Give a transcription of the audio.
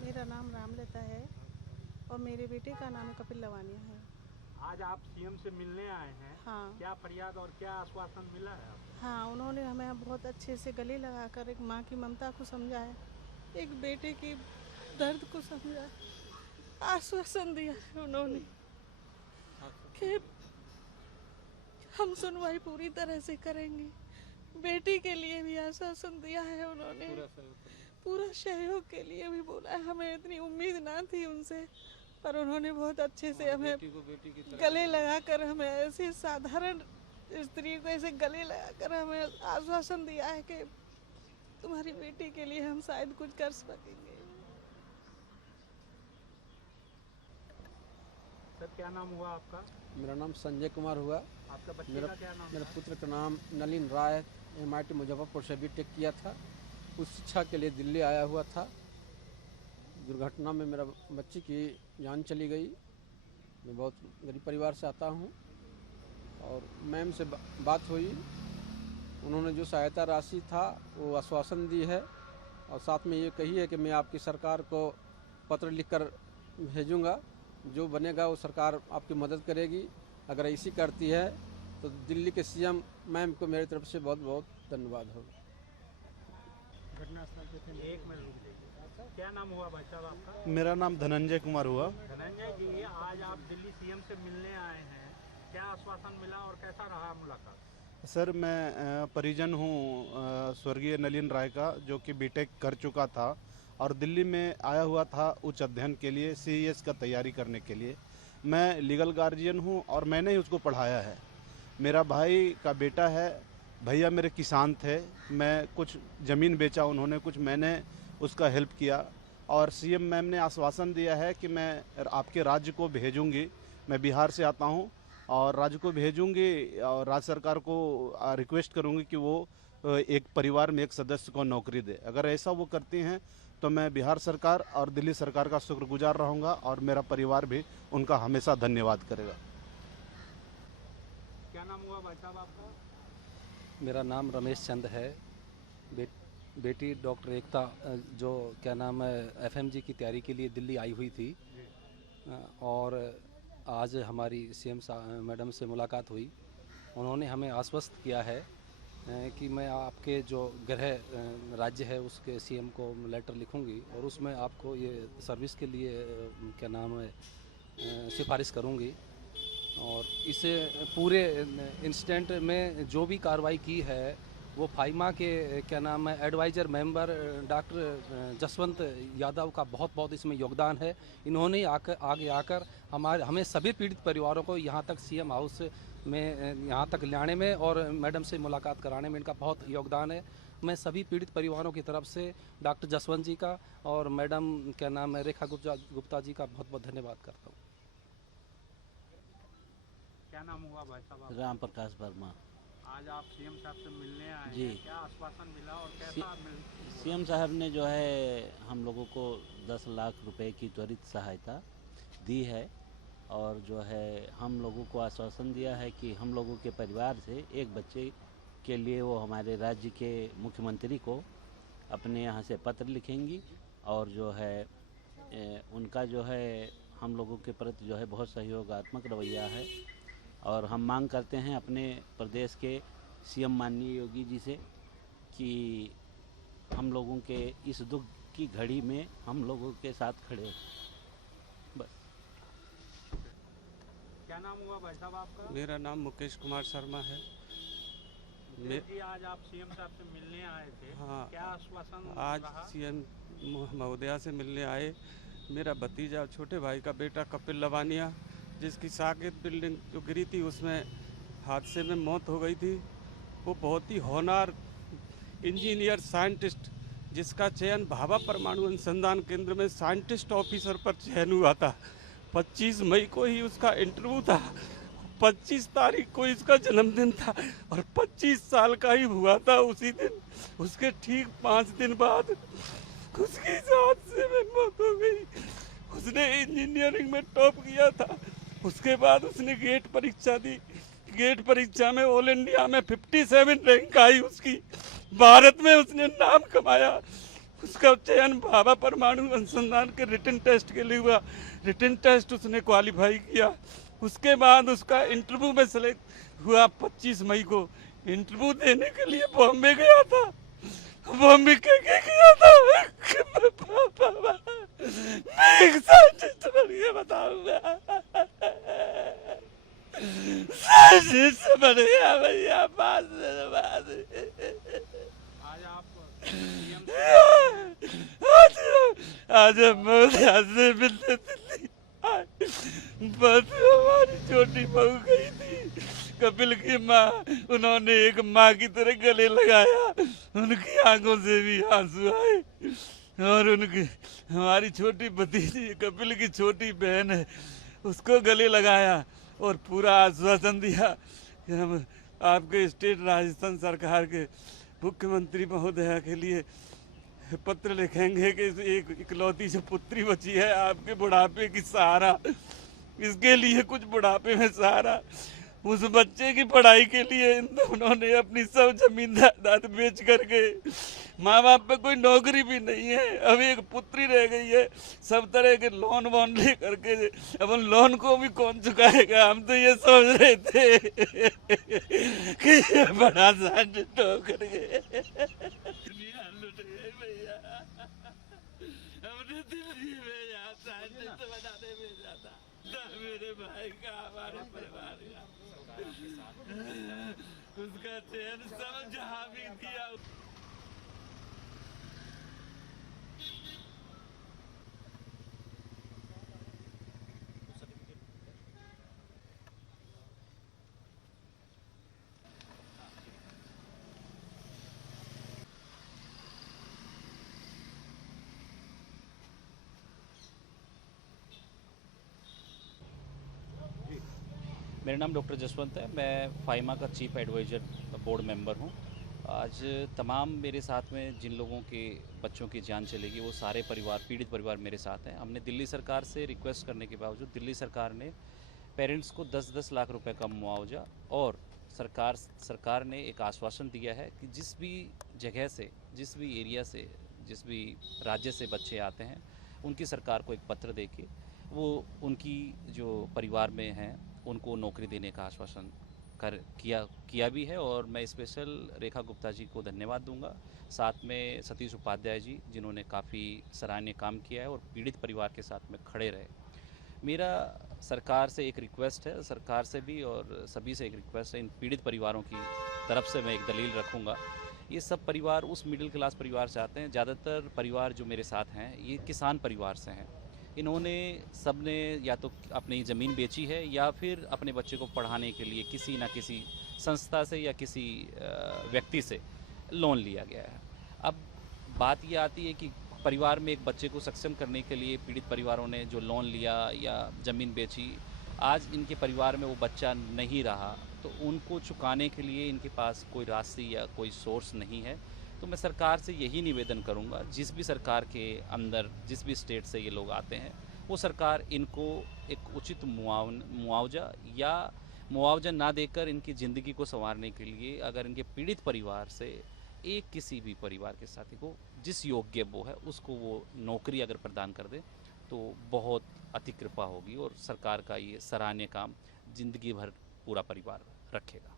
मेरा नाम रामलता है और मेरे बेटे का नाम कपिल लवानिया है। आज आप सीएम से मिलने आए हैं। हाँ क्या फरियाद और क्या आश्वासन मिला है आपको? हाँ, उन्होंने हमें बहुत अच्छे से गले लगाकर एक माँ की ममता को समझा है, एक बेटे की दर्द को समझा, आश्वासन दिया है उन्होंने कि हम सुनवाई पूरी तरह से करेंगे। बेटी के लिए भी आश्वासन दिया है उन्होंने, पूरा सहयोग के लिए भी बोला है। हमें इतनी उम्मीद ना थी उनसे, पर उन्होंने बहुत अच्छे से हमें गले लगाकर, हमें ऐसे साधारण स्त्री को ऐसे गले लगाकर हमें आश्वासन दिया है कि तुम्हारी बेटी के लिए हम शायद कुछ कर सकेंगे। सर, क्या नाम हुआ आपका? मेरा नाम संजय कुमार हुआ। आपका बच्चे का क्या नाम मेरे था? पुत्र का नाम नलिन राय, MIT मुजफ्फरपुर से बीटेक किया था। उस शिक्षा के लिए दिल्ली आया हुआ था। दुर्घटना में मेरा बच्ची की जान चली गई। मैं बहुत गरीब परिवार से आता हूँ और मैम से बात हुई। उन्होंने जो सहायता राशि था वो आश्वासन दी है और साथ में ये कही है कि मैं आपकी सरकार को पत्र लिखकर भेजूँगा, जो बनेगा वो सरकार आपकी मदद करेगी। अगर ऐसी करती है तो दिल्ली के CM मैम को मेरी तरफ से बहुत बहुत धन्यवाद होगा। घटनास्थल पे थे। एक मिनट रुक जाइए। क्या नाम हुआ भाई साहब आपका? मेरा नाम धनंजय कुमार हुआ। धनंजय जी, आज आप दिल्ली सीएम से मिलने आए हैं। क्या आश्वासन मिला और कैसा रहा मुलाकात? सर, मैं परिजन हूँ स्वर्गीय नलिन राय का, जो कि बीटेक कर चुका था और दिल्ली में आया हुआ था उच्च अध्ययन के लिए, CES का तैयारी करने के लिए। मैं लीगल गार्जियन हूँ और मैंने ही उसको पढ़ाया है। मेरा भाई का बेटा है। भैया मेरे किसान थे। मैं कुछ ज़मीन बेचा, उन्होंने कुछ, मैंने उसका हेल्प किया। और CM मैम ने आश्वासन दिया है कि मैं आपके राज्य को भेजूंगी। मैं बिहार से आता हूं और राज्य को भेजूंगी और राज्य सरकार को रिक्वेस्ट करूंगी कि वो एक परिवार में एक सदस्य को नौकरी दे। अगर ऐसा वो करती हैं तो मैं बिहार सरकार और दिल्ली सरकार का शुक्रगुजार रहूँगा और मेरा परिवार भी उनका हमेशा धन्यवाद करेगा। क्या नाम हुआ भाई साहब आपका? मेरा नाम रमेश चंद है। बेटी डॉक्टर एकता जो क्या नाम है FMG की तैयारी के लिए दिल्ली आई हुई थी और आज हमारी CM मैडम से मुलाकात हुई। उन्होंने हमें आश्वस्त किया है कि मैं आपके जो गृह राज्य है उसके CM को लेटर लिखूंगी और उसमें आपको ये सर्विस के लिए क्या नाम है सिफारिश करूंगी और इसे पूरे इंस्टेंट में जो भी कार्रवाई की है वो फाइमा के क्या नाम है adviser member doctor Jaswant Yadav का बहुत बहुत इसमें योगदान है। इन्होंने आगे आकर हमें सभी पीड़ित परिवारों को यहाँ तक CM हाउस में यहाँ तक लाने में और मैडम से मुलाकात कराने में इनका बहुत योगदान है। मैं सभी पीड़ित परिवारों की तरफ से डॉक्टर जसवंत जी का और मैडम क्या नाम है रेखा गुप्ता जी का बहुत बहुत धन्यवाद करता हूँ। क्या नाम हुआ भाई साहब? राम प्रकाश वर्मा। आज आप CM साहब से मिलने आए जी। हैं। क्या आश्वासन मिला और कैसा CM साहब ने जो है हम लोगों को 10 लाख रुपए की त्वरित सहायता दी है और जो है हम लोगों को आश्वासन दिया है कि हम लोगों के परिवार से एक बच्चे के लिए वो हमारे राज्य के मुख्यमंत्री को अपने यहाँ से पत्र लिखेंगी और जो है उनका जो है हम लोगों के प्रति जो है बहुत सहयोगात्मक रवैया है और हम मांग करते हैं अपने प्रदेश के CM माननीय योगी जी से कि हम लोगों के इस दुख की घड़ी में हम लोगों के साथ खड़े हो। बस। क्या नाम हुआ भाई साहब आपका? मेरा नाम मुकेश कुमार शर्मा है। जी, आज आप CM साहब से मिलने आए थे। हाँ, क्या आश्वासन आज रहा? CM महोदया से मिलने आए। मेरा भतीजा छोटे भाई का बेटा कपिल लवानिया, जिसकी साकेत बिल्डिंग जो गिरी थी उसमें हादसे में मौत हो गई थी, वो बहुत ही होनहार इंजीनियर साइंटिस्ट, जिसका चयन भाभा परमाणु अनुसंधान केंद्र में साइंटिस्ट ऑफिसर पर चयन हुआ था। 25 मई को ही उसका इंटरव्यू था, 25 तारीख को इसका जन्मदिन था और 25 साल का ही हुआ था उसी दिन। उसके ठीक 5 दिन बाद उसकी हादसे में मौत हो गई। उसने इंजीनियरिंग में टॉप किया था। उसके बाद उसने गेट परीक्षा दी। गेट परीक्षा में ऑल इंडिया में 57 रैंक आई उसकी। भारत में उसने नाम कमाया। उसका चयन भाभा परमाणु अनुसंधान के रिटन टेस्ट के लिए हुआ। रिटन टेस्ट उसने क्वालिफाई किया। उसके बाद उसका इंटरव्यू में सेलेक्ट हुआ 25 मई को। इंटरव्यू देने के लिए बॉम्बे गया था। बॉम्बे क्या किया था मैं एक साइंटिस्ट बन के बताऊंगा। साइंटिस्ट बन गया भैया। आज आप आज हम से मिलते दिल्ली आए। बस हमारी छोटी बहू गई थी, कपिल की माँ, उन्होंने एक माँ की तरह गले लगाया। उनकी आंखों से भी आंसू आए। और उनकी हमारी छोटी भतीजी कपिल की छोटी बहन है, उसको गले लगाया और पूरा आश्वासन दिया कि हम आपके स्टेट राजस्थान सरकार के मुख्यमंत्री महोदया के लिए पत्र लिखेंगे कि एक इकलौती जो पुत्री बची है आपके बुढ़ापे की सहारा, इसके लिए कुछ बुढ़ापे में सहारा। उस बच्चे की पढ़ाई के लिए इन दोनों ने अपनी सब जमीन जायदाद बेच करके, माँ बाप पे कोई नौकरी भी नहीं है, अब एक पुत्री रह गई है, सब तरह के लोन वोन ले करके अब उन लोन को भी कौन चुकाएगा। हम तो ये समझ रहे थे कि ये बड़ा साइंटिस्ट हो करके लुट गए भैया। हमने दिल्ली में यहाँ साइंटिस्ट बनाने में जाता था, मेरे भाई का, हमारे परिवार का, उसका चयन सब जहाँ भी किया। मेरा नाम डॉक्टर जसवंत है। मैं फाइमा का चीफ एडवाइज़र बोर्ड मेंबर हूँ। आज तमाम मेरे साथ में जिन लोगों के बच्चों की जान चलेगी वो सारे परिवार, पीड़ित परिवार मेरे साथ हैं। हमने दिल्ली सरकार से रिक्वेस्ट करने के बावजूद दिल्ली सरकार ने पेरेंट्स को 10-10 लाख रुपए का मुआवजा और सरकार ने एक आश्वासन दिया है कि जिस भी जगह से, जिस भी एरिया से, जिस भी राज्य से बच्चे आते हैं उनकी सरकार को एक पत्र देके वो उनकी जो परिवार में हैं उनको नौकरी देने का आश्वासन किया भी है। और मैं स्पेशल रेखा गुप्ता जी को धन्यवाद दूंगा, साथ में सतीश उपाध्याय जी जिन्होंने काफ़ी सराहनीय काम किया है और पीड़ित परिवार के साथ में खड़े रहे। मेरा सरकार से एक रिक्वेस्ट है, सरकार से भी और सभी से एक रिक्वेस्ट है, इन पीड़ित परिवारों की तरफ से मैं एक दलील रखूँगा। ये सब परिवार उस मिडिल क्लास परिवार से आते हैं। ज़्यादातर परिवार जो मेरे साथ हैं ये किसान परिवार से हैं। इन्होंने सबने या तो अपनी ज़मीन बेची है या फिर अपने बच्चे को पढ़ाने के लिए किसी न किसी संस्था से या किसी व्यक्ति से लोन लिया गया है। अब बात ये आती है कि परिवार में एक बच्चे को सक्षम करने के लिए पीड़ित परिवारों ने जो लोन लिया या ज़मीन बेची, आज इनके परिवार में वो बच्चा नहीं रहा तो उनको चुकाने के लिए इनके पास कोई राशि या कोई सोर्स नहीं है। तो मैं सरकार से यही निवेदन करूंगा, जिस भी सरकार के अंदर जिस भी स्टेट से ये लोग आते हैं वो सरकार इनको एक उचित मुआवजा ना देकर इनकी ज़िंदगी को संवारने के लिए अगर इनके पीड़ित परिवार से एक किसी भी परिवार के साथी को जिस योग्य वो है उसको वो नौकरी अगर प्रदान कर दे तो बहुत अति कृपा होगी और सरकार का ये सराहनीय काम ज़िंदगी भर पूरा परिवार रखेगा।